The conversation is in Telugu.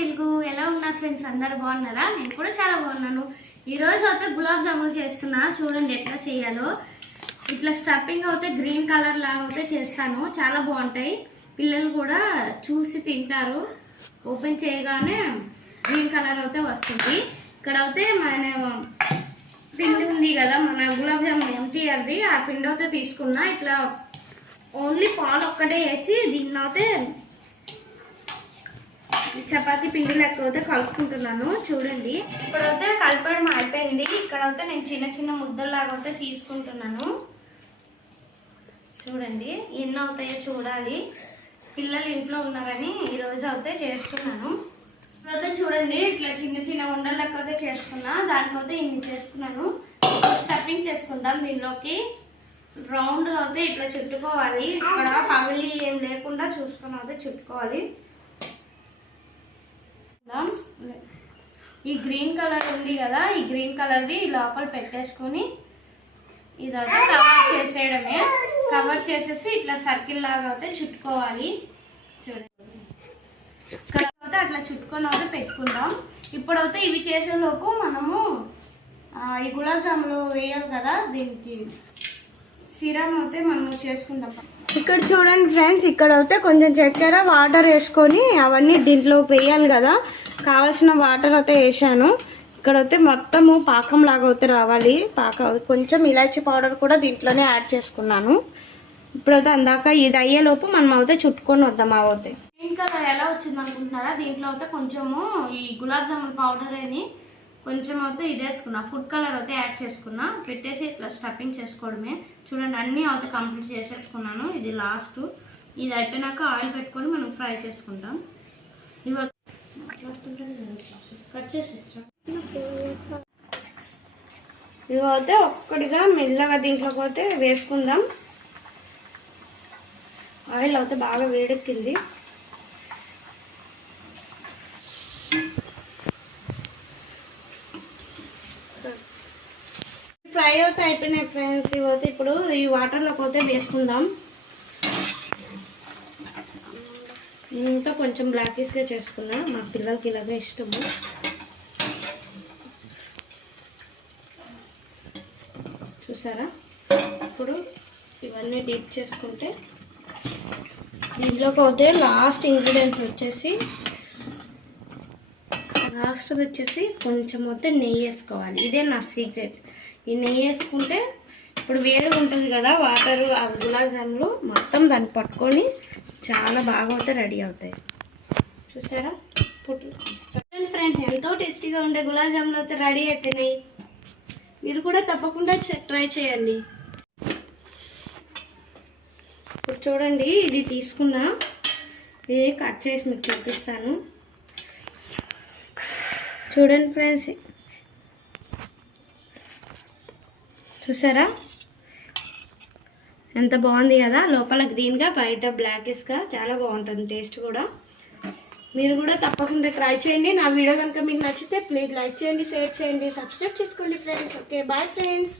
తెలుగు ఎలా ఉన్నారు ఫ్రెండ్స్ అందరు బాగున్నారా? నేను కూడా చాలా బాగున్నాను. ఈరోజు అయితే గులాబ్ జామున్ చేస్తున్నా. చూడండి ఎట్లా చేయాలో. ఇట్లా స్టఫింగ్ అయితే గ్రీన్ కలర్ లాగా అయితే చేస్తాను. చాలా బాగుంటాయి. పిల్లలు కూడా చూసి తింటారు. ఓపెన్ చేయగానే గ్రీన్ కలర్ అయితే వస్తుంది. ఇక్కడ అయితే మన పిండి ఉంది కదా మన గులాబ్ జామున్ అది ఆ పిండి అయితే తీసుకున్నా. ఇట్లా ఓన్లీ పాలు ఒక్కటే వేసి దీన్ని అయితే చపాతి పిండి లెక్క అయితే కలుపుకుంటున్నాను. చూడండి. ఇప్పుడైతే కలపడం అయిపోయింది. ఇక్కడైతే నేను చిన్న చిన్న ముద్దల్లాగా అయితే తీసుకుంటున్నాను. చూడండి. ఎన్ని అవుతాయో చూడాలి. పిల్లలు ఇంట్లో ఉన్నారని ఈరోజు అయితే చేస్తున్నాను. ఇప్పుడైతే చూడండి. ఇట్లా చిన్న చిన్న ఉండలు లెక్క అయితే చేసుకున్నా దానికైతే ఇన్ని చేసుకున్నాను. స్టఫింగ్ చేసుకుందాం దీనిలోకి. రౌండ్ అయితే ఇట్లా చుట్టుకోవాలి. ఇక్కడ పగిలి ఏం లేకుండా చూసుకుని అయితే చుట్టుకోవాలి. ఈ గ్రీన్ కలర్ ఉంది కదా ఈ గ్రీన్ కలర్ది లోపల పెట్టేసుకొని ఇదంతా కవర్ చేసేయడమే. కవర్ చేసేసి ఇట్లా సర్కిల్ లాగా అయితే చుట్టుకోవాలి. చూడండి. ఇక్కడ అయితే అట్లా చుట్టుకొని అయితే పెట్టుకుందాం. ఇప్పుడైతే ఇవి చేసేలోపు మనము ఈ గులాబ్ జాములు వేయాలి కదా దీనికి. సిరం అయితే మనము చేసుకుందాం. ఇక్కడ చూడండి ఫ్రెండ్స్ ఇక్కడ అయితే కొంచెం చక్కెర వాటర్ వేసుకొని అవన్నీ దీంట్లోకి వేయాలి కదా. కావాల్సిన వాటర్ అయితే వేసాను. ఇక్కడ అయితే మొత్తము పాకం లాగా అయితే రావాలి. పాక కొంచెం ఇలాచీ పౌడర్ కూడా దీంట్లోనే యాడ్ చేసుకున్నాను. ఇప్పుడైతే అందాక ఇది అయ్యేలోపు మనం అయితే చుట్టుకొని వద్దాం అవతే గ్రీన్ కలర్ ఎలా వచ్చింది అనుకుంటున్నారా? దీంట్లో అయితే కొంచెము ఈ గులాబ్ జామున్ పౌడర్ అని కొంచెం అయితే ఇది వేసుకున్నా. ఫుడ్ కలర్ అయితే యాడ్ చేసుకున్నా. పెట్టేసి ఇట్లా స్టఫింగ్ చేసుకోవడమే. చూడండి అన్నీ అయితే కంప్లీట్ చేసేసుకున్నాను. ఇది లాస్ట్ ఇది అయిపోయినాక ఆయిల్ పెట్టుకొని మనం ఫ్రై చేసుకుంటాం. ఇవి కట్ చేసి ఇవి అయితే ఒక్కడిగా మెల్లగా దీంట్లోకి అయితే వేసుకుందాం. ఆయిల్ అయితే బాగా వేడెక్కింది. ఫ్రై అవుతే అయిపోయినాయి ఫ్రెండ్స్ ఇవైతే ఇప్పుడు ఈ వాటర్లోకి పోతే వేసుకుందాం. ఇంకా కొంచెం బ్లాకీస్గా చేసుకున్నా. మా పిల్లలకి ఇలాగే ఇష్టము. చూసారా? ఇప్పుడు ఇవన్నీ డీప్ చేసుకుంటే దీంట్లోకి పోతే లాస్ట్ ఇంగ్రీడియంట్స్ వచ్చేసి లాస్ట్ వచ్చేసి కొంచెం అయితే నెయ్యి వేసుకోవాలి. ఇదే నా సీక్రెట్ ఈ నెయ్యి వేసుకుంటే ఇప్పుడు వేరే ఉంటుంది కదా వాటర్ ఆ గులాబ్ జాములు మొత్తం దాన్ని పట్టుకొని చాలా బాగా అయితే రెడీ అవుతాయి. చూసారా? చూడండి ఫ్రెండ్స్ ఎంతో టేస్టీగా ఉండే గులాబ్ జాములు అయితే రెడీ అయిపోయినాయి. మీరు కూడా తప్పకుండా ట్రై చేయండి. ఇప్పుడు చూడండి ఇది తీసుకున్నా ఇది కట్ చేసి మీకు చూపిస్తాను. చూడండి ఫ్రెండ్స్ చూసారా? ఎంత బాగుంది కదా? లోపల గ్రీన్గా బయట బ్లాకిష్గా చాలా బాగుంటుంది టేస్ట్ కూడా. మీరు కూడా తప్పకుండా ట్రై చేయండి. నా వీడియో కనుక మీకు నచ్చితే ప్లీజ్ లైక్ చేయండి షేర్ చేయండి సబ్స్క్రైబ్ చేసుకోండి ఫ్రెండ్స్. Okay bye friends.